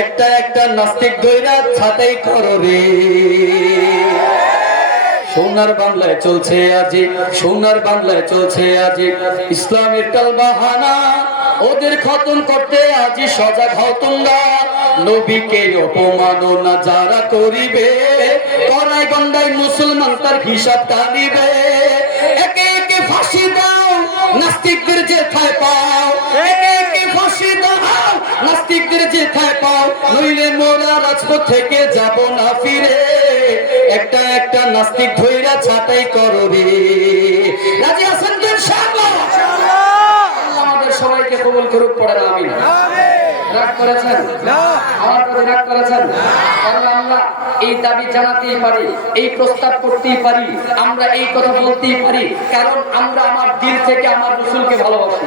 একটা একটা নাস্তিক দইরা ছাতাই করো সোনার বাংলায় চলছে আজি, সোনার বাংলায় চলছে আজি। ইসলামের টালবাহানা, ওদের খতম করতে আজি সজাগ হও তোমরা। নবীকে অপমাননা যারা করিবে করাই গন্ডাই মুসলমান তার হিসাব টানিবে। একে একে ফাঁসি দাও, নাস্তিকদের যেথায় পাও। একে একে ফাঁসি দাও নাস্তিকদের যেথায় পাও নইলে মোরা রাজপথ থেকে যাব না ফিরে। একটা একটা নাস্তিক ধইরা ছাটাই করো রে। রাজি আছেন তো ইনশাআল্লাহ? আমাদের সবাইকে কবুল করুক পড়ে না আমিন। রাগ করেছেন? আমার প্রতি রাগ করেছেন? তাহলে আমরা এই দাবি জানাতেই পারি এই প্রস্তাব করতেই পারি আমরা এই কথা বলতেই পারি কারণ আমরা আমার দিল থেকে আমার রসুলকে ভালোবাসি।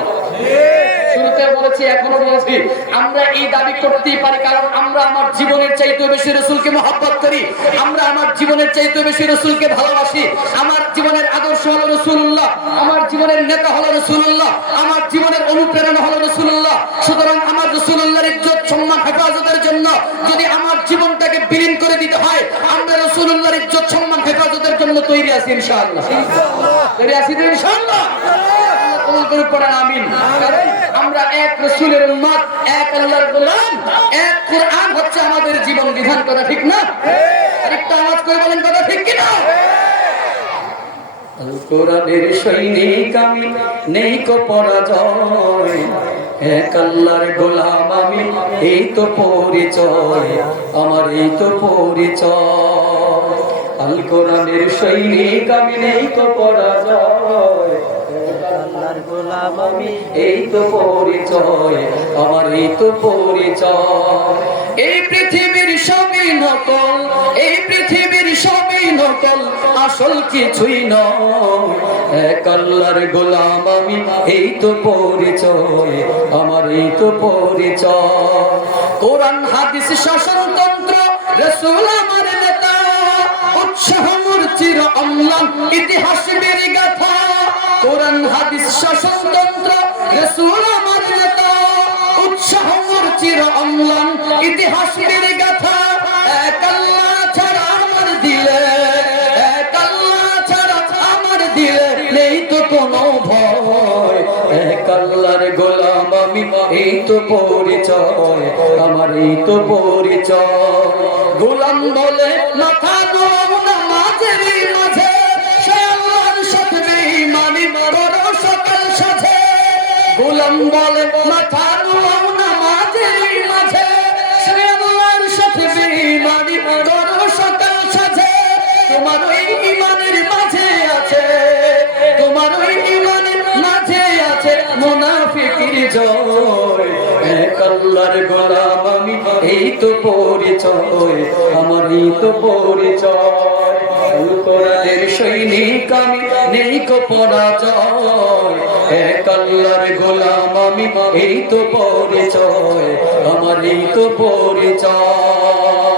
শুরুতে বলেছি এখনও বলছি। আমরা এই দাবি করতেই পারি কারণ আমরা আমার জীবনের চাইতে বেশি রসুলকে মহাব্বত করি। আমরা আমার জীবনের চাইতে বেশি রসুলকে ভালোবাসি। আমার জীবনের আদর্শ হলো রসুল্লাহ আমার জীবনের নেতা হলো রসুল্লাহ আমার জীবনের অনুপ্রেরণা হলো রসুল্লাহ সুতরাং আমার রসুল্লাহর ইজ্জত সম্মান হেফাজতের জন্য যদি আমার জীবনটাকে বিলীন করে দিতে হয় আমরা রসুল্লাহর ইজ্জত সম্মান হেফাজতের জন্য তৈরি আছি ইনশাআল্লাহ। তৈরি আছি ইনশাআল্লাহ। আল্লাহ কবুল করুক পড়েন আমিন। আমরা এক রসুলের উম্মত, এক আল্লাহর গোলাম, এক কোরআন হচ্ছে আমাদের জীবন বিধান, কথা ঠিক না? আরেকটা আওয়াজ করে বলেন, কথা ঠিক কি না কোরআনের সৈনিক আমি, নেই কো পরাজয়। এক আল্লাহর গোলাম আমি, এই তো পরিচয়, আমার এই তো পরিচয়। আল কোরআনের সৈনিক আমি, নেই তো পরাজয়। গোলাম আমি, এই তো পরিচয়, আমার এই তো পরিচয়। এই পৃথিবীর সবই নকল, এই পৃথিবীর সবই নকল, আসল কিছুই নয়। এক আল্লাহর গোলাম আমি, এই তো পরিচয়, আমার এই তো পরিচয়। কোরআন, হাদিস শাসনতন্ত্র রসুল আমার নেতা, উৎসাহ মূর্তির অম্লান, ইতিহাস বীর গাথা কোরআন, হাদিস শাসনতন্ত্র রসুল আমার নেতা, উৎসাহ মূর্তির অম্লান, ইতিহাস বীর গাথা, এক আল্লাহ ছাড়া আমার দিলে, এক আল্লাহ ছাড়া আমার দিলে নেই তো কোনো ভয়। এক আল্লাহর গোলাম আমি, এই তো পরিচয় আমার এই তো পরিচয়। গোলাম বলে মাথা গোলাম বলে, মাথা দোয়াও নামাজের মাঝে। সে আল্লাহর সাথে বেঈমানি বড় সকাল সাথে তোমার ওই ইমানের মাঝে আছে, তোমার ওই ইমানের মাঝে আছে মুনাফিকির জয়। এক আল্লাহর গোলাম, আমি এই তো পরিচয় আমার এই তো পরিচয়। আল কোরআনের সৈনিক আমি নেই কো পরাজয়। এক আল্লাহর গোলাম আমি, এই তো পরিচয়, আমার এই তো পরিচয়।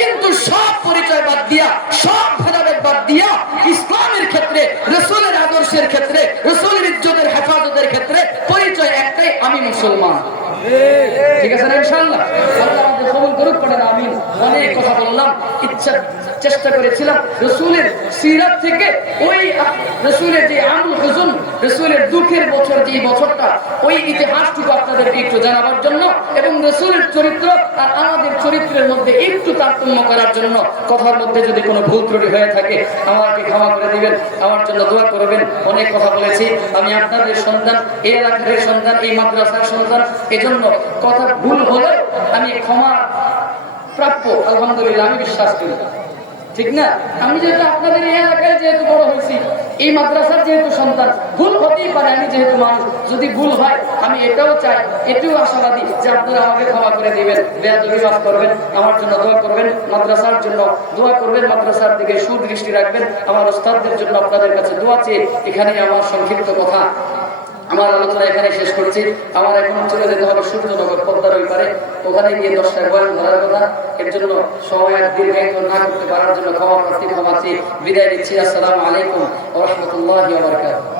কিন্তু সব পরিচয় বাদ দিয়া সব ভেদাভেদ বাদ দিয়া ইসলামের ক্ষেত্রে রসুলের আদর্শের ক্ষেত্রে রসুলের ইজ্জতের হেফাজতের ক্ষেত্রে পরিচয় একটাই আমি মুসলমান। ঠিক আছে। না ইনশাল্লাহ আল্লাহ আমাদের কবুল করুক পড়েন আমি অনেক কথা বললাম। ইচ্ছা চেষ্টা করেছিলাম রসুলের সিরাত থেকে ওই রসুলের যে আমুল হুজুন রসুলের দুঃখের বছর, যে বছরটা, ওই ইতিহাসটুকু আপনাদেরকে একটু জানাবার জন্য এবং রসুলের চরিত্র আর আমাদের চরিত্রের মধ্যে একটু তারতম্য করার জন্য কথার মধ্যে যদি কোনো ভুল ত্রুটি হয়ে থাকে, আমাকে ক্ষমা করে দিবেন, আমার জন্য দোয়া করবেন। অনেক কথা বলেছি, আমি আপনাদের সন্তান এই এলাকার সন্তান, এই মাদ্রাসার সন্তান, এজন্য কথা ভুল হলে আমি ক্ষমা প্রাপ্য, আলহামদুলিল্লাহ, আমি বিশ্বাস করি। ঠিক না? আমি যেহেতু আপনাদের এই এলাকায় যেহেতু বড় হয়েছি, এই মাদ্রাসার যেহেতু সন্তান, ভুল হতেই পারে আমি যেহেতু মানুষ, যদি ভুল হয়, আমি এটাও চাই, এটাও আশাবাদী যে আপনারা আমাকে ক্ষমা করে দিবেন, বেয়াদবি মাফ করবেন, আমার জন্য দোয়া করবেন, মাদ্রাসার জন্য দোয়া করবেন, মাদ্রাসার দিকে সুদৃষ্টি রাখবেন, আমার ওস্তাদদের জন্য আপনাদের কাছে দোয়া চেয়ে এখানে আমার সংক্ষিপ্ত কথা। আমার আলোচনা এখানে শেষ করছি। আমার এখন চলে যেতে হবে সূর্যনগর পদ্মার ওই পারে। ওখানে গিয়ে দশটা বয়ান ধরার কথা। এর জন্য সময় আর দীর্ঘায়িত না করতে পারার জন্য ক্ষমা প্রার্থী ক্ষমা বিদায় নিচ্ছি। আসসালামু আলাইকুম রহমতুল্লাহ বারাকাতুহু।